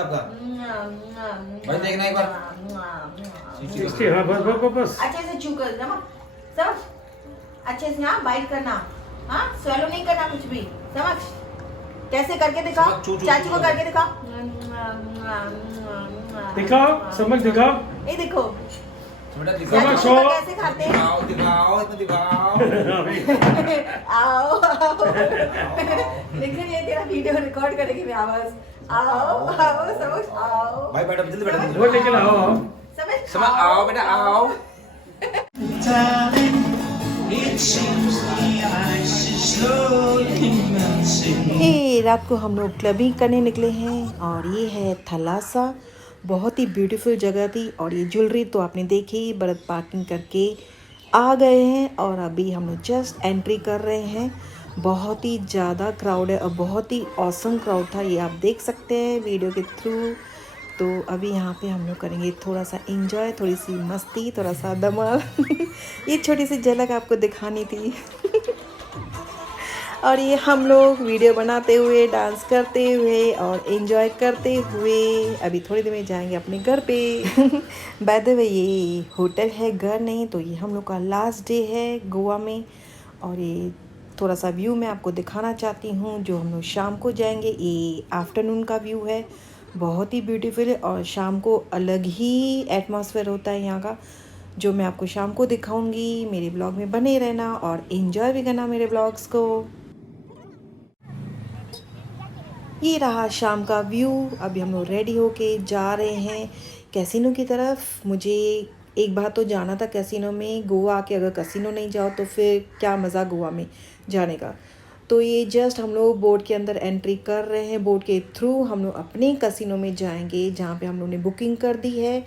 है आपका? भाई देखना एक बार। टेस्टी है, बस अच्छे से चू कर समझ समझ अच्छे से हाँ बाइट करना हाँ swallow नहीं करना कुछ भी समझ कैसे करके दिखाओ चू, चू, चाची चू को कर। करके दिखाओ दिखाओ, समझ दिखाओ। ये देखो बेटा चाची दिखाओ समझ। को शो। कैसे खाते हैं दिखाओ दिखाओ इसमें दिखाओ। आओ आओ लेकिन ये तेरा वीडियो रिकॉर्ड करेगी मैं आवाज आओ आओ समझ आओ भाई बेटा जल्दी बेटा वो लेके आओ आओ। समझ आओ बेटा आओ। हे रात को हम लोग क्लबिंग करने निकले हैं और ये है थलासा बहुत ही ब्यूटीफुल जगह थी और ये ज्वेलरी तो आपने देखी बरत पार्किंग करके आ गए हैं और अभी हम लोग जस्ट एंट्री कर रहे हैं बहुत ही ज़्यादा क्राउड है और बहुत ही ऑसम क्राउड था ये आप देख सकते हैं वीडियो के थ्रू। तो अभी यहाँ पे हम लोग करेंगे थोड़ा सा एंजॉय थोड़ी सी मस्ती थोड़ा सा धमाल ये छोटी सी झलक आपको दिखानी थी और ये हम लोग वीडियो बनाते हुए डांस करते हुए और एंजॉय करते हुए अभी थोड़ी देर में जाएंगे अपने घर पे बाय द वे ये होटल है घर नहीं तो ये हम लोग का लास्ट डे है गोवा में और ये थोड़ा सा व्यू मैं आपको दिखाना चाहती हूँ जो हम लोग शाम को जाएंगे ये आफ्टरनून का व्यू है बहुत ही ब्यूटीफुल है और शाम को अलग ही एटमॉस्फेयर होता है यहाँ का जो मैं आपको शाम को दिखाऊंगी मेरे ब्लॉग में बने रहना और एंजॉय भी करना मेरे ब्लॉग्स को। ये रहा शाम का व्यू अभी हम लोग रेडी होके जा रहे हैं कैसीनो की तरफ। मुझे एक बार तो जाना था कैसीनो में गोवा आके अगर कैसीनो नहीं जाओ तो फिर क्या मज़ा गोवा में जाने का। तो ये जस्ट हम लोग बोट के अंदर एंट्री कर रहे हैं बोट के थ्रू हम लोग अपने कैसीनो में जाएंगे जहाँ पे हम लोग ने बुकिंग कर दी है।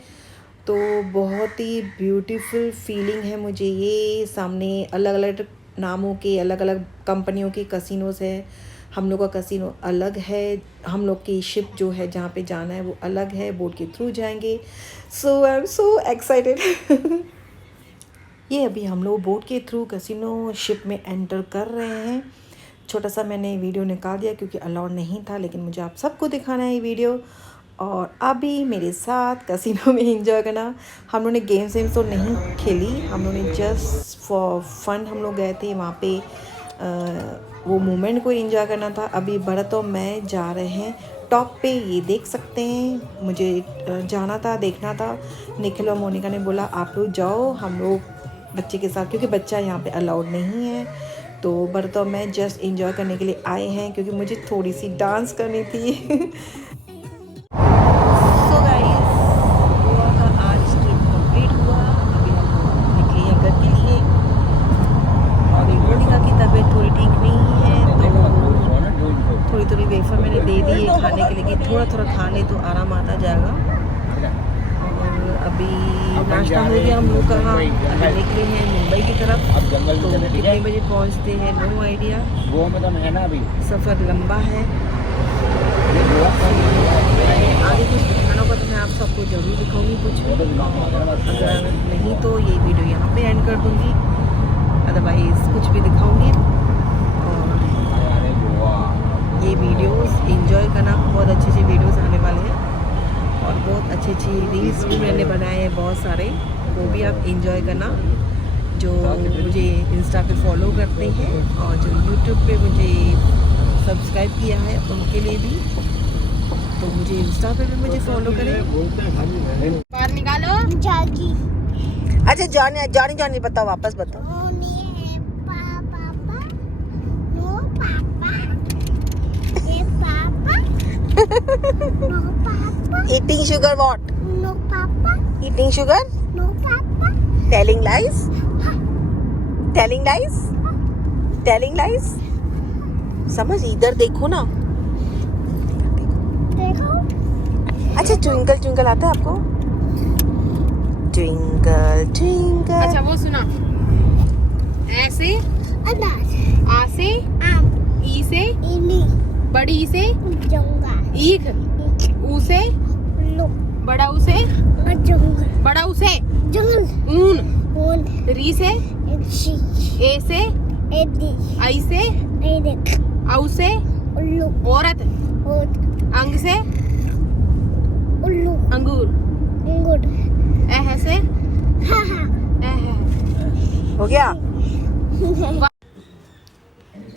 तो बहुत ही ब्यूटीफुल फीलिंग है मुझे ये सामने अलग अलग नामों के अलग अलग कंपनियों के कैसीनोज है हम लोग का कैसीनो अलग है हम लोग की शिप जो है जहाँ पे जाना है वो अलग है बोट के थ्रू जाएंगे। सो आई एम सो एक्साइटेड ये अभी हम लोग बोट के थ्रू कैसीनो शिप में एंटर कर रहे हैं। छोटा सा मैंने वीडियो निकाल दिया क्योंकि अलाउड नहीं था लेकिन मुझे आप सबको दिखाना है ये वीडियो और अभी मेरे साथ कैसीनो में एंजॉय करना। हम लोगों ने गेम्स वेम्स तो नहीं खेली हम लोगों ने जस्ट फॉर फन हम लोग गए थे वहाँ पे वो मोमेंट को एंजॉय करना था। अभी भरत और मैं जा रहे हैं टॉप पे ये देख सकते हैं मुझे जाना था देखना था निखिल और मोनिका ने बोला आप लोग जाओ हम लोग बच्चे के साथ क्योंकि बच्चा यहाँ पे अलाउड नहीं है तो भरत और मैं जस्ट एंजॉय करने के लिए आए हैं क्योंकि मुझे थोड़ी सी डांस करनी थी। सो गाइस गोवा का आज ट्रिप कंप्लीट हुआ अभी हम निकले हैं घर के लिए और मोनिका की तबीयत थोड़ी ठीक नहीं है तो थोड़ी थोड़ी वेफर मैंने दे दी है खाने के लिए कि थोड़ा थोड़ा खा ले तो आराम आता जाएगा। और अभी नाश्ता हो गया हम लोग कहाँ अभी निकले हैं मुंबई की तरफ तो कितने बजे पहुँचते हैं नो आइडिया गोवा में तो है ना अभी सफ़र लंबा है आगे कुछ दिखाना होगा तो मैं आप सबको ज़रूर दिखाऊंगी कुछ अगर नहीं तो ये वीडियो यहाँ पे एंड कर दूँगी अदरवाइज़ कुछ भी दिखाऊंगी और ये वीडियोस एंजॉय करना बहुत अच्छे अच्छे वीडियोस आने वाले हैं और बहुत अच्छी अच्छी रील्स भी मैंने बनाए हैं बहुत सारे वो भी आप एंजॉय करना जो मुझे इंस्टा पे फॉलो करते हैं और जो यूट्यूब पे मुझे सब्सक्राइब किया है उनके लिए भी तो मुझे इंस्टा पे भी मुझे फॉलो करें। बाहर निकालो जागी अच्छा जाने जाने जाने बताओ वापस बताओ Eating sugar what? No papa, Eating sugar? no papa, Telling lies? Telling lies? Telling lies? समझ इधर देखो ना देखो अच्छा ट्विंकल ट्विंकल आता है आपको ट्विंकल ट्विंकल अच्छा वो सुना ऐसे अनाज आ से आम ई से इनी बड़ी ई से जंगा ईख ऊ से लो बड़ा ऊ से जंगल बड़ा ऊ से जंगल ऊन वन री से सी ए से एडी आई से ए, औ से लो औरत ओट अंग से अंग अंग से अंग उल्लू अंगूर गुड ऐ से हाँ हाँ ऐ है हो गया।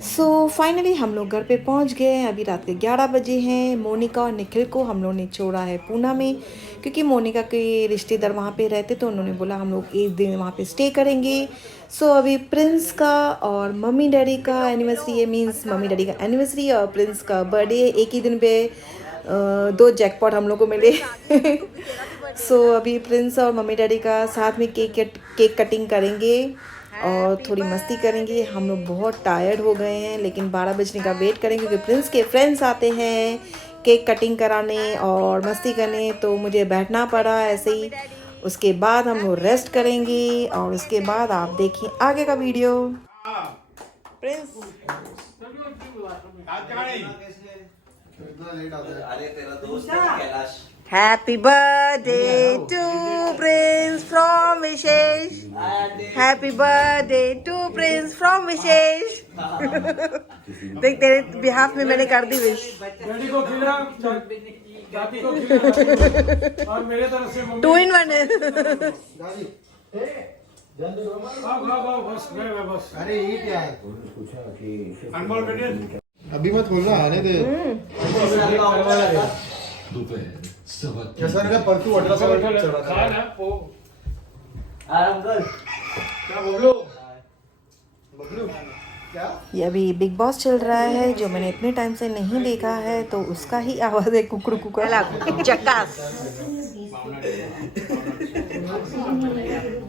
सो फाइनली हम लोग घर पे पहुंच गए हैं। अभी रात के 11 बजे हैं। मोनिका और निखिल को हम लोग ने छोड़ा है पूना में, क्योंकि मोनिका के रिश्तेदार वहाँ पे रहते, तो उन्होंने बोला हम लोग एक दिन वहाँ पे स्टे करेंगे। सो अभी प्रिंस का और मम्मी डैडी का एनिवर्सरी है, मींस मम्मी डैडी का एनिवर्सरी और प्रिंस का बर्थडे एक ही दिन पे। 2 जैकपॉट हम लोग को मिले। सो अभी प्रिंस और मम्मी डैडी का साथ में केक कटिंग करेंगे और थोड़ी मस्ती करेंगे। हम लोग बहुत टायर्ड हो गए हैं, लेकिन 12 बजने का वेट करेंगे क्योंकि प्रिंस के फ्रेंड्स आते हैं केक कटिंग कराने और मस्ती करने, तो मुझे बैठना पड़ा ऐसे ही। उसके बाद हम लोग रेस्ट करेंगे और उसके बाद आप देखिए आगे का वीडियो। प्रिंस अरे तेरा दोस्त है Kailash. Happy birthday to Prince from Vishesh. Happy birthday to Prince from Vishesh. देख तेरे बिहाफ में मैंने कर दी विश। डैडी को खिला, दादी को खिला और मेरे तरफ से मम्मी 2 in 1 है। आओ बस मैं बस। अरे ये क्या है? अनमोल बेटे अभी मत खोलना, आने दे। सर का परतू अल्ट्रासाउंड चढ़ा था। खा ना वो अंकल क्या बोलो बबलू क्या? ये अभी बिग बॉस चल रहा है जो मैंने इतने टाइम से नहीं देखा है, तो उसका ही आवाज है कुकड़ू कुकड़ चक्कास।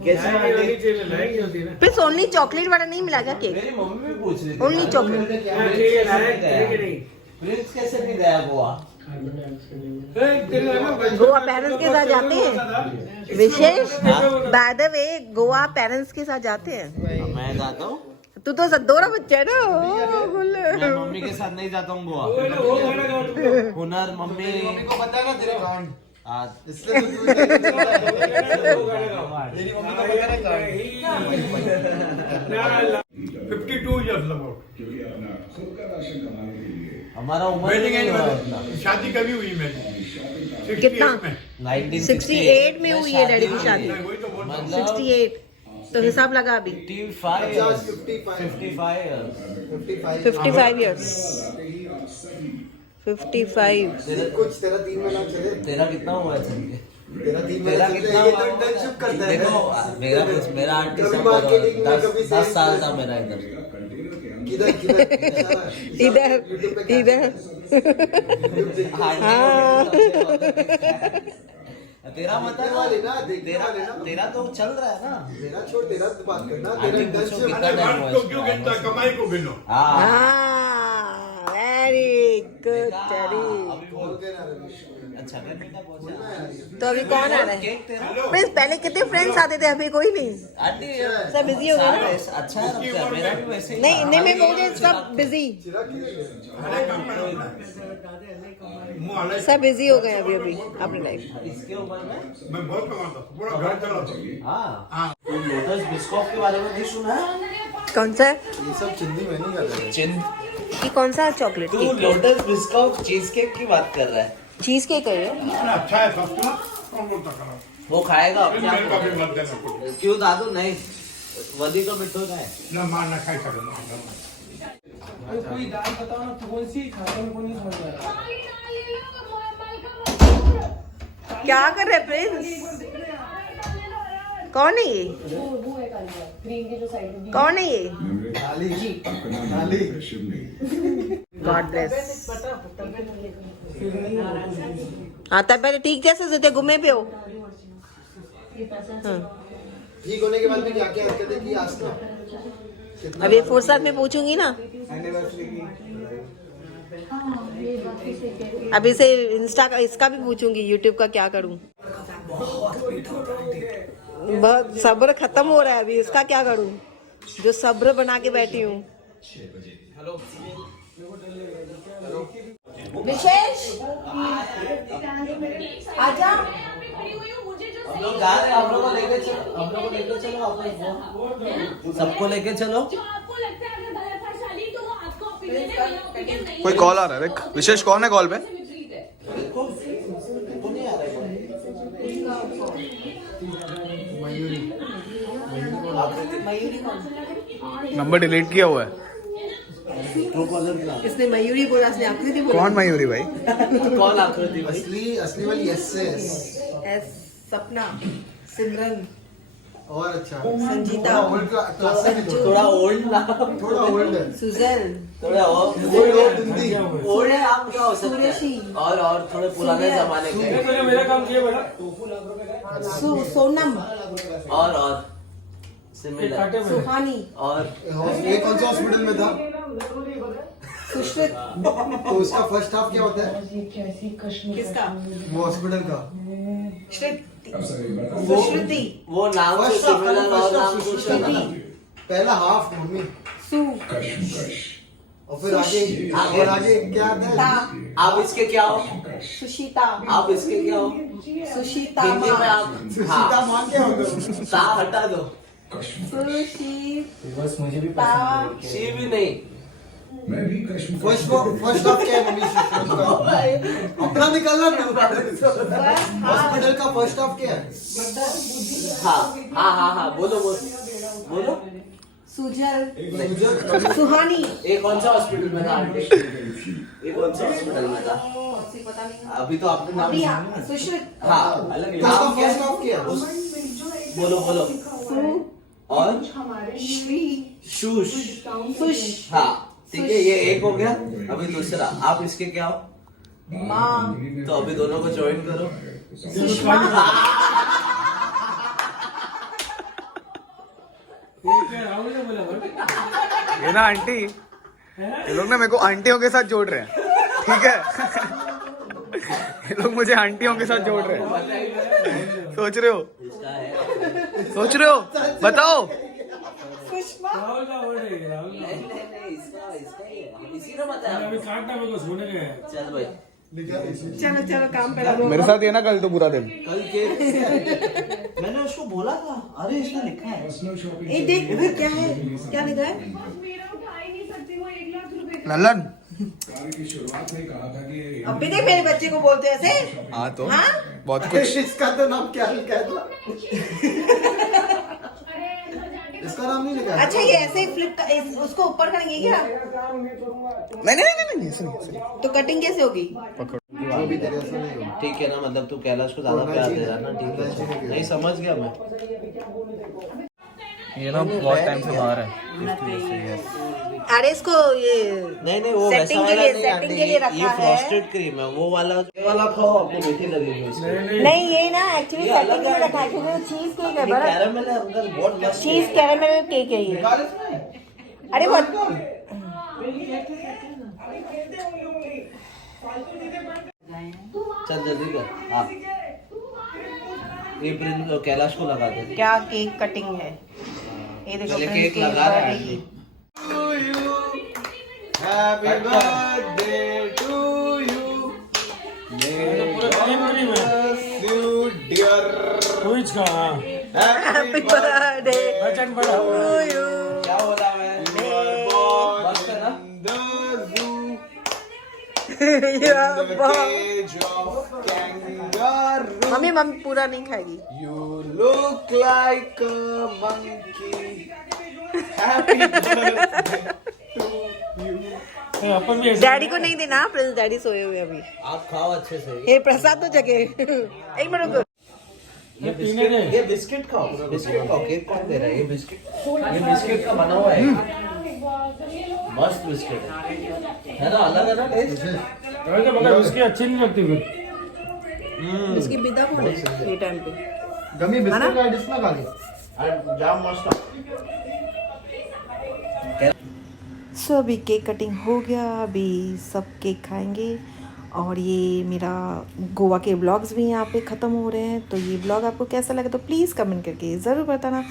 कैसे वाली चीज लाएगी होती है फिर ओनली चॉकलेट वाला नहीं मिला क्या केक? मेरी मम्मी भी पूछ रही थी ओनली चॉकलेट। ना। ठीक है लाएगी कि नहीं? प्रिंस कैसे नहीं गया गोवा? गोवा पेरेंट्स के साथ जाते हैं Vishesh. By the way Goa parents के साथ जाते हैं। मैं जाता हूँ, तू तो सदोरा बच्चा है ना। मैं मम्मी के साथ नहीं जाता हूँ गोवा। वो गाना गाओ तुम। हुनर मम्मी को पता है ना तेरे कांड, आज इसलिए तो तू वो गाना गाओ। मेरी मम्मी को पता है कांड। 52 years about। हमारा उम्र नहीं हुआ इतना। शादी कभी हुई मेरी? कितना? 1968 में हुई है डैडी की शादी। वही तो बोल 68 तो हिसाब लगा अभी 55 years 55 years 55। कुछ तेरा 3 महीना चले, तेरा कितना हुआ है चल के? तेरा 3 तेरा महीना कितना चले, ये हुआ? तो इंटर्नशिप करता है। देखो मेरा आंटी कभी सब marketing में, कभी 10 sales साल में। था मेरा इधर। किधर इधर तेरा मतलब वाले ना, देखने तेरा वाले ना। तेरा तो चल रहा है ना। मेरा छोड़, तेरा बात करना। तेरा आंटी पूछो इंटर्नशिप कितना टाइम हुआ तो क्यों गिनता है? कमाई को गिनो। हाँ वेरी गुड अभी बोल बोल। के ना रमेश। अच्छा घर बेटा पहुंचा। तो अभी कौन आ रहा है? केक तेरा प्रिंस पहले कितने फ्रेंड्स आते थे, अभी कोई नहीं। आंटी सब बिजी हो गए ना? अच्छा है रखता है, मेरा भी वैसे ही नहीं था। नहीं मैं बोल रही हूँ, सब बिजी चिराग की है? मुंह अलग। सब बिजी हो गए अभी अपनी लाइफ। इसके ऊपर में मैं बहुत कमाता हूँ, पूरा घर चलाता हूँ। हाँ तू लोटस बिस्कॉफ के बारे में नहीं सुना है? कौन सा ये सब चिंदी में नहीं कर रहे। ये कौन सा चॉकलेट तू cake? Lotus Biscoff cheese cake की बात कर रहा है। चीज केक है ये? अच्छा है सब सुना? कौन बोलता खराब? वो खाएगा अब क्या मेरे का भी करेगा? मत देना कुछ। क्यों दादू नहीं वधी तो मिठो का है। ना मार ना खाई सकता। क्या कर रहे प्रिंस? कौन है ये? कौन है ये? नाली नाली गॉड ब्लेस। हाँ तब पहले ठीक जैसे से थे, घूमे पे हो। ठीक होने के बाद में क्या क्या हरकतें की आज तक? अभी फुर्सत में पूछूंगी ना। एनिवर्सरी की अभी से इंस्टा का इसका भी पूछूंगी, यूट्यूब का क्या करूं। बहुत सब्र खत्म हो रहा है अभी, इसका क्या करूं जो सब्र बना के बैठी हूँ। विशेष आजा। हम लोग जा रहे हैं, हम लोग को लेके चलो, हम लोग को लेके चलो अपने सबको लेके चलो। कोई कॉल आ रहा है देख। विशेष कौन है कॉल पे? देखो तो नहीं आ रहा है। मयूरी कौन? नंबर डिलीट किया हुआ है। इसने मयूरी बोला, इसने आकृति बोला। कौन मयूरी भाई? कौन आकृति भाई? असली वाली एस से एस। एस सपना, सिमरन, और अच्छा संजीता, थोड़ा ओल्ड क्लास से भी थोड़ा ओल्ड ना, थोड़ा ओल्ड है। सुजल, थोड़ा और हिंदी ओल्ड है। आप क्या हो सकते सुरेशी। हैं? और थोड़े पुराने जमाने के। तूने मेरा काम किया बेटा। सोनम, और सिमिलर सुहानी, और ये कौन सा हॉस्पिटल में था? सुश्रित। तो उसका फर्स्ट हाफ क्या होता है? किसका? वो हॉस्पिटल का सुश्रुति, वो नाम से फर्स्ट हाफ सिमिलर और नाम से श्रुति, पहला हाफ मम्मी, सु, और फिर आगे क्या आता ता, है? आप इसके क्या हो? सुशीता, आप इसके क्या हो? सुशीता, हिंदी में आप सीता मान के होगा। ता हटा दो। सुशीता, शी भी नहीं। फर्स्ट हाफ क्या है मम्मी? अपना निकालना हॉस्पिटल का फर्स्ट हाफ क्या है? हाँ बोलो। सुजल, सुहानी, ये कौन सा हॉस्पिटल में था? ये कौन सा हॉस्पिटल में था? अभी तो आपने नाम। अभी सुश्रित, हाँ अलग उसका नाम क्या फर्स्ट है? हाफ क्या है? बोलो। सु, और श्री, शूश। सुश, हाँ ठीक है, ये एक हो गया। अभी दूसरा, आप इसके क्या हो? माँ, तो अभी दोनों को ज्वाइन करो। सुषमा, राहुल ने बोला भाई। ये ना आंटी, ये लोग ना मेरे को आंटियों के साथ जोड़ रहे हैं, ठीक है? ये लोग मुझे आंटियों के साथ जोड़ रहे हैं। सोच रहे हो? इसका है। सोच रहे हो? बताओ। सुषमा, राहुल का वर्ड है, राहुल का। नहीं, इसका ही है। इसी ने बताया। अभी काटना मेरे को सोने का है। चल भाई, चलो काम पे लगो। मेरे साथ ये ना कल तो पूरा दिन। कल के मैंने उसको बोला था। अरे इसने लिखा है। ये देख इधर क्या है, क्या लिखा है? ललन। अब भी देख मेरे बच्चे को बोलते ऐसे। हाँ तो हाँ? बहुत कुछ। इसका तो नाम क्या लिखा है? इसका नाम नहीं लिखा है। अच्छा ये ऐसे फ्लिप उसको ऊपर करेंगे क्या? नहीं सुनिए। तो कटिंग कैसे होगी? जो भी तेरे से नहीं होगा। ठीक है ना, मतलब तू कैलाश को ज्यादा प्यार दे रहा ना। ठीक है, नहीं समझ गया मैं। ये ना बहुत टाइम से बाहर है। अरे इसको ये नहीं वो वैसा सेटिंग के वाला लिए नहीं सेटिंग के लिए ये रखा है। फ्रॉस्टेड क्रीम है। वो वाला खाओ, आपको मीठी लगेगी उसकी। नहीं ये ना एक्चुअली ये सेटिंग अलग के लिए है। रखा है क्योंकि चीज केक है ये बड़ा। कैरामल है अंदर, बहुत मस्त चीज है। कैरामेल केक है ये। निकाल इसमें। अरे बहुत चल जल्दी कर। हाँ ये प्रिंस कैलाश को लगा दे। क्या केक कटिंग है ये देखो। पहले प्रिंस केक केक लगा रहा बड़ी। है। Happy birthday to you. पूरा क्रीम है। You dear. कोई का। Happy birthday बचन बड़ा। to you. क्या हो रहा है? बस है ना? Yeah, बहुत- Cage of kangaroo. मम्मी पूरा नहीं खाएगी। You look like a monkey. Happy birthday to you. अपन भी ऐसे। डैडी को नहीं देना, प्रिंस डैडी सोए हुए अभी। आप खाओ अच्छे से। ये प्रसाद तो जगह एक मिनट रुको। ये बिस्किट खाओ, बिस्किट खाओ। केक कौन दे रहा है? ये बिस्किट का बना हुआ है। मस्त बिस्किट है ना, अलग है ना टेस्ट। अरे तो मगर उसकी अच्छी नहीं लगती फिर। उसकी विदा कौन है ये टाइम पे? गमी बिस्किट का डिश ना खा ले। जाम मस्त। सो अभी केक कटिंग हो गया, अभी सब केक खाएंगे। और ये मेरा गोवा के व्लॉग्स भी यहाँ पे ख़त्म हो रहे हैं। तो ये व्लॉग आपको कैसा लगा तो प्लीज़ कमेंट करके ज़रूर बताना।